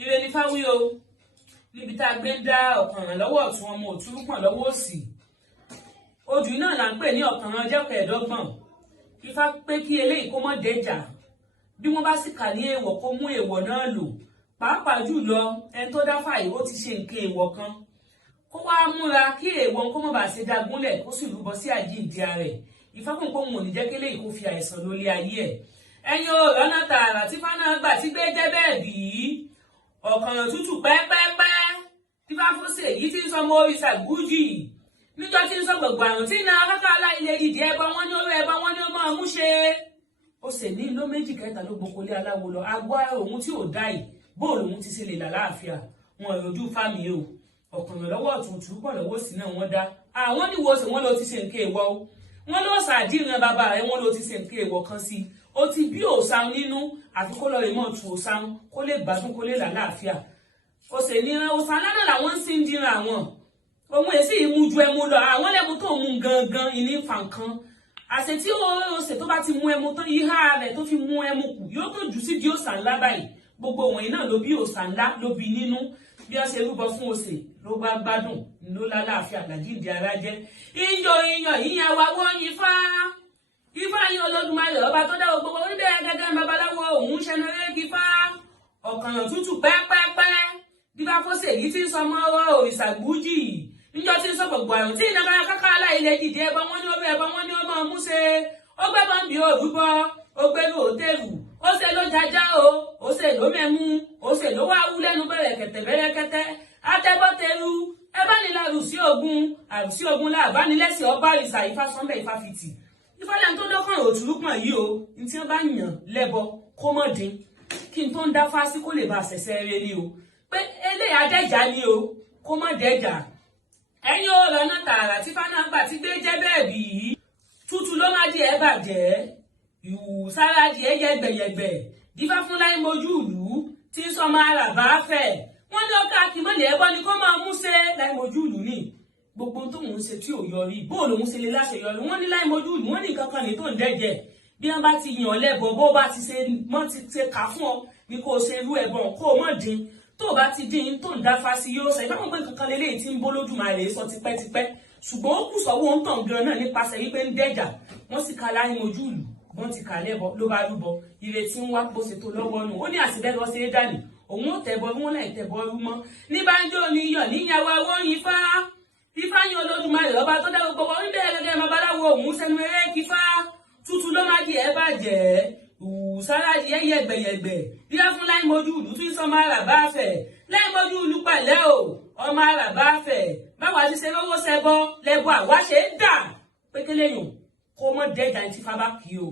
ire ní fáwí o níbi tá a gbé ń dá ọ̀kànràn lọ́wọ́ ọ̀tún ọmọ òtúrúpọ̀ lọ́wọ́ òsì odù náà là ń pè ní ọ̀kànràn ọjọ́ kẹẹ̀ẹ́dọ́gbọ̀n. Ifá pé kí eléyìí kó mọ́ dẹjà bí wọ́n bá sì kà ní èèwọ̀ kó mú èèwọ̀ náà lò pàápàá jùlọ ẹni tó dáfà ìwó ti ṣe nǹkan èèwọ̀ kan kó wá múra kí èèwọ̀ kó mọ́ bá ṣe dagúnlẹ̀ kó sì rúbọ sí àjíǹde rẹ̀. Ifá kún kó wọn ò ní jẹ́ kí eléyìí kó fi àìsàn lólé ayé ẹ̀. Ẹ̀yin o lọ́nà tààrà tí Ifá náà gbà tí gbé jẹ́ bẹ́ẹ̀ bí ọ̀kànràn tútù pẹ́pẹ́pẹ́ tí Ifá fún sí èyí tí ń sọmọ òrìṣà gújì níjọ́ tí ń sọ gbogbo àrùn tí iná akọ́kọ́ aláìlẹ̀ dìde ẹbọ wọn ní orí ẹbọ wọn ní ó máa mú ṣe. Ó sì ní ló méjì kẹta ló gboko lé aláwo lọ agbó òun tí ò dá yìí bóòlù òun ti ṣe lè lálàáfíà wọn ìrojú fámi o ọ̀kànràn lọ́wọ́ ọ̀tún Òtúrúpọ̀ lọ́wọ́ òsì náà wọ́n dá àwọn níwò sí wọn ló ti ṣe nǹkan èèwọ̀ o wọn ló ṣàdíran bàbá rẹ wọn ló ti ṣe nǹkan èèwọ̀ kan sí ó ti bí òòṣà nínú àfi kó lọ rè mọ́ tu òòṣà kó lè gbádùn kó lè lálàáfíà ó sì ní òòṣà lánàá làwọn ń sì ń díran àwọn òun èsì ìmú ju ẹmu lọ àwọn lẹ́mu tó mú gangan ìní fàǹkan àṣẹ tí òòṣà tó bá ti mú ẹmu tán ìhà rẹ̀ tó fi mú ẹmu kù yóò tó jù sí di òòṣà ńlá báyìí gbogbo wọ̀nyí náà ló bí òòṣà ńlá ló bí nínú bí wọ́n ṣe rúbọ fún òòṣà ló bá gbádùn ló lálàáfíà làjíǹde ara jẹ́ ìjọ ìyàn yíyan wa wọ́n yin fá Ifá yín Olódùmarè ọba tó dáwọ́ gbogbo oníbẹ̀ gẹ́gẹ́ babaláwo òun ṣẹnu eré kífá ọ̀kànràn tútù pẹ́pẹ́pẹ́ bí bá fọ́sẹ̀ èyí tí ń sọ mọ́ òrìṣà gbújì níjọ́ tí ń sọ gbogbo àrùn tí ìnagara káká aláìlẹ̀ dìde ẹbọ wọn ní ó bẹ ẹbọ wọn ní ó máa mú ṣe ó gbé bọ́ǹbì òrúbọ ó gbé ní òtẹ́rù ó ṣe ló jajá o ó ṣe ló mẹ́mú ó ṣe ló wá wú lẹ́nu bẹ̀rẹ̀kẹ̀tẹ̀ atẹ́bọ́tẹ́rù ẹbánilá àrùsí ogun láàbánilẹ́sìn ọba ìsà Ifásúnmkẹ Ifáfitì ìfọlẹ́ tó dọ́kàn Òtúrúpọ̀ yìí o ní tí wọ́n bá yàn lẹ́bọ kó mọ̀ dín kí n tó ń dá fásí kó lè bá ṣẹ̀ṣẹ̀ rẹ ni o pé eléyà dẹ́jà ni o kó mọ̀ dẹ́jà. Ẹ̀yin o lọ́nà tààrà tí Ifá náà gbà tí gbé jẹ́ bẹ́ẹ̀ bí tútù ló má di ẹ̀ bàjẹ́ ìwù sára di ẹ̀ yẹgbẹ̀yẹgbẹ̀ dífá fún láì mojú ìlú tí ń sọ máa rà bá fẹ̀ wọ́n ní ọkọ̀ akímọ́lẹ̀ ẹ̀bọ ni kó máa mú ṣe láì mojú ìlú ni gbogbo tó ń ṣe tí ò yọrí bóòlù òun ṣe lè láṣeyọrí wọ́n ní láì mojú ìlú wọ́n ní nǹkan kan ní tó ń dẹ́jẹ̀ bí wọ́n bá ti yàn lẹ́bọ bó bá ti ṣe mọ́ ti ṣe kà fún ọ ni kò ṣe irú ẹ̀bọ̀n kó o mọ̀ dín tó o bá ti dín tó ń dá fásí yóò ṣe ìfáwọn pé nǹkan kan lélẹ́yìí tí ń bó Olódùmarè sọ tipẹ́tipẹ́ ṣùgbọ́n ó kù sọ́wọ́ ń tàn gan náà nípasẹ̀ wípé ń dẹ́jà wọ́n sì ka láì mojú ìlú wọ́n ti kà lẹ́bọ ló bá rúbọ ìrètí ń wá bó ṣe tó lọ́wọ́ nù ó ní àṣìbẹ́lọ́ ṣe é dànù òun ò tẹ̀bọ bí wọ́n láì tẹ̀bọ rú mọ́ ní bánjó ni iyọ̀ níyàwó àwọn yìí fá Ifá yín Olódùmarè ọba tó dá gbogbo wọn níbẹ̀ gẹ́gẹ́ babaláwo òun sẹ́nu eré kífá tútù ló má di ẹ̀ bàjẹ́ sára di ẹ̀ yẹgbẹ̀yẹgbẹ̀ bí wọ́n fún láì mojú ìlú tí ń sọ máa rà bá fẹ̀ láì mojú ìlú pàlẹ́ o ọmọ àrà bá fẹ̀ báwa ti ṣe lówó ṣẹbọ lẹ́bọ àwa ṣe é dà pékélé yùn kó mọ́ dẹ́jà ní tí Ifá bá kì í o.